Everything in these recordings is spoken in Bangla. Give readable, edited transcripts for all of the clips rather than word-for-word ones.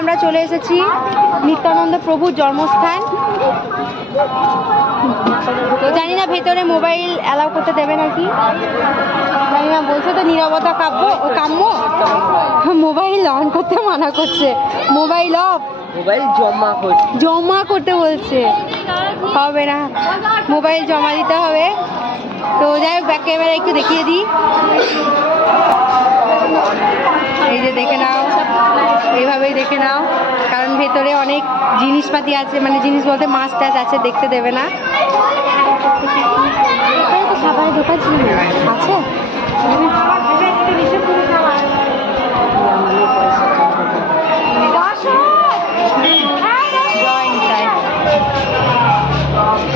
আমরা চলে এসেছি নিত্যানন্দ প্রভুর জন্মস্থান। তো জানি না ভেতরে মোবাইল অ্যালাউ করতে দেবে নাকি, জানি না। বলছে তো নীরবতা কাম্য, মোবাইল অন করতে মানা করছে, মোবাইল অফ, মোবাইল জমা করতে বলছে। হবে না, মোবাইল জমা দিতে হবে। তো যাই হোক, ব্যাক ক্যামেরা একটু দেখিয়ে দিই। এই যে দেখে নাও, এইভাবেই দেখে নাও, কারণ ভেতরে অনেক জিনিসপাতি আছে, মানে জিনিস বলতে মাছ টাছ আছে, দেখতে দেবে না। খাবারের দোকান ছিল আছে,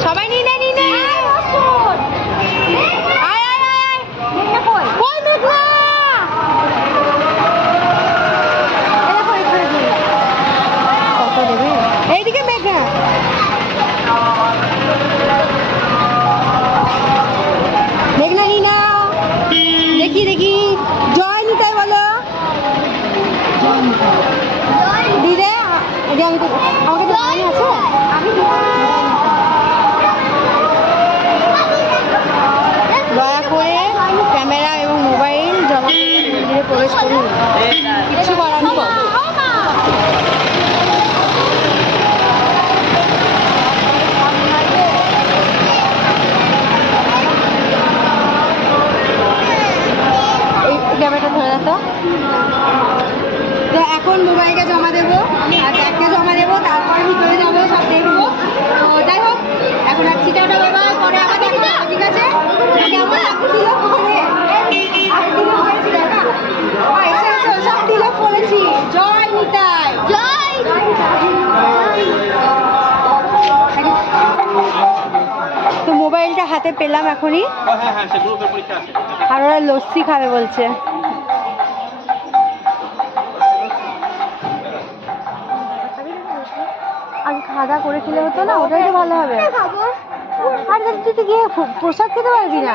সবাই নিয়ে নেয়, নিয়ে নেয়। কত দেবে এইদিকে মেঘা? মেঘনা নি না, দেখি দেখি। জয় নিতাই বলো দিদে। আমি তো, আমাকে তো আছে, দয়া করে ক্যামেরা এবং মোবাইল জমা মন্দিরে প্রবেশ করুন, কিছু করার নেই। এই ক্যামেরাটা ধরে রাখো। তো এখন মোবাইলটা জমা দেবো আর ব্যাগটা জমা দেবো, তারপর ভিতরে যাবো, সব দেখবো। তো যাই হোক, এখন আর ছিটাটা বাবা, পরে আবার দেখা হবে, ঠিক আছে? কেমন লাগছিল পরে? আর দিলে হয়েছি দেখা, এসে এসে সব দিলে বলেছি। জয় নিতাই, জয়। তো মোবাইলটা হাতে পেলাম এখনই, আর ওরা লস্যি খাবে বলছে। আগে খাওয়া দাওয়া করে খেলে হতো না, ওটাই তো ভালো হবে। আর তুই তো গিয়ে প্রসাদ খেতে পারবি না,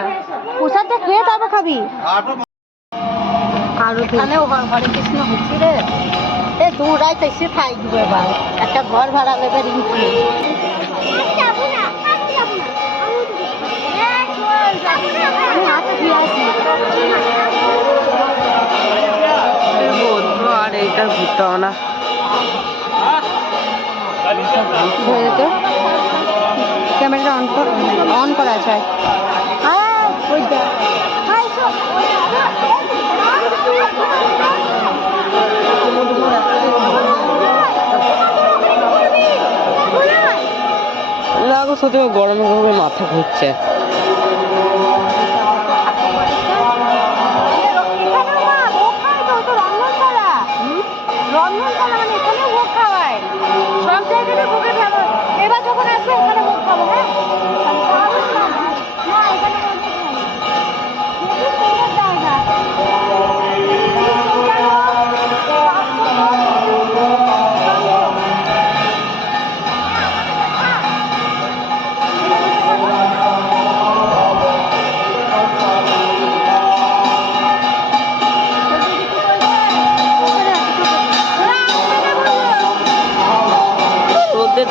প্রসাদটা খেয়ে তারপর খাবি। আরো হরে কৃষ্ণ হচ্ছে রে, এ তোরাই তো এসে থাকবে, এবার একটা ঘর ভাড়া নেবে রিঙ্কি। আর এইটা ঘুরতে হবে না, ক্যামেরাটা অন করা আছে। সত্যি গরমে গরমে মাথা ঘুরছে। রন্ধনশালা মানে এখানে ভোগ খাওয়ায়, সব জায়গাতে ভোগের খাবো। এবার যখন আসবে এখানে ভোগ খাবো। হ্যাঁ, না এখানে জায়গা।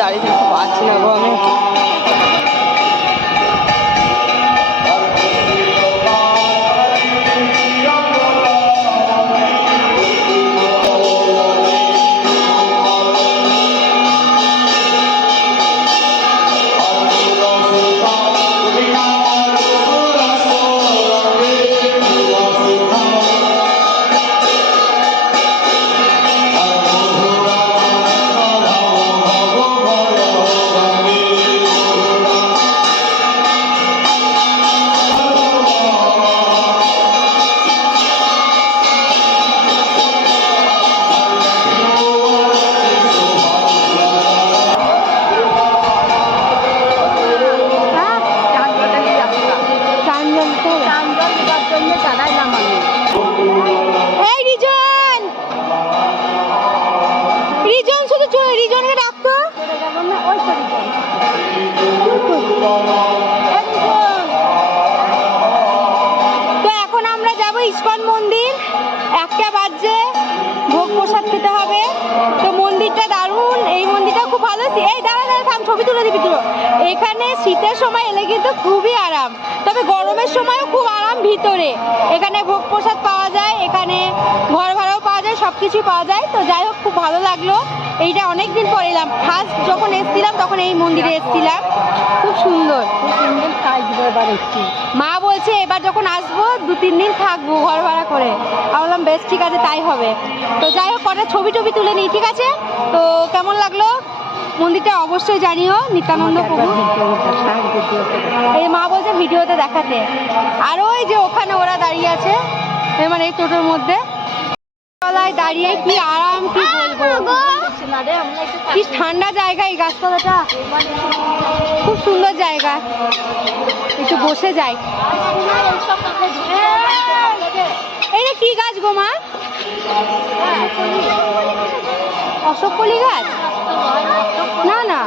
দাঁড়িয়ে থাকতে পারছি না গো আমি। তো এখন আমরা যাব ইস্কন মন্দির, 1টা বাজে, ভোগ প্রসাদ খেতে হবে। তো মন্দিরটা দারুণ, এই মন্দিরটা খুব ভালো। এই দাঁড়া দাঁড়া থাম, ছবি তুলে দিবি তুলো। এখানে শীতের সময় এলে কিন্তু খুবই আরাম, তবে গরমের সময়ও খুব আরাম ভিতরে। এখানে ভোগ প্রসাদ পাওয়া যায়, এখানে ঘর ভাড়াও পাওয়া যায়, সব কিছুই পাওয়া যায়। তো যাই হোক, খুব ভালো লাগলো। এইটা অনেক দিন পর এলাম, ফার্স্ট যখন এসেছিলাম তখন এই মন্দিরে এসেছিলাম, খুব সুন্দর। মা বলছে এবার যখন আসবো 2-3 দিন থাকবো ঘর ভাড়া করে। আমি বললাম বেশ ঠিক আছে, তাই হবে। তো যাই হোক, কটা ছবি টবি তুলে নিই, ঠিক আছে? তো কেমন লাগলো মন্দিরটা অবশ্যই জানিও। নিত্যানন্দ প্রভু, এই মা বলছে ভিডিওতে দেখাতে। আর ওই যে ওখানে ওরা দাঁড়িয়ে আছে, মানে এই টোটোর মধ্যে তলায় দাঁড়িয়ে কি আরাম, কি বলবো, কি ঠান্ডা জায়গা। এই গাছতলাটা খুব সুন্দর জায়গা, একটু বসে যাই। এইটা কি গাছ গো মা? অশোককলি গাছ? না না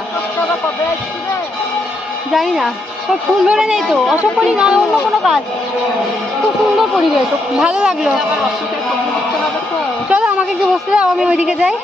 জানি না, সব ফুল ধরে নেই তো। অশোককলি না, অন্য কোনো গাছ। খুব সুন্দর পরিবেশ, ভালো লাগলো। চলো আমাকে একটু বসতে দাও, আমি ওইদিকে যাই।